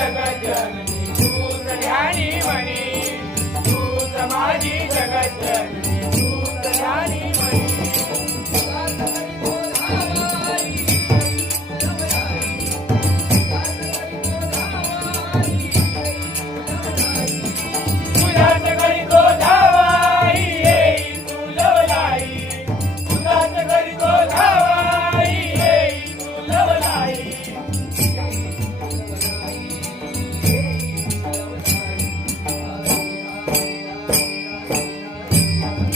i got a Jagadjani Jagadjani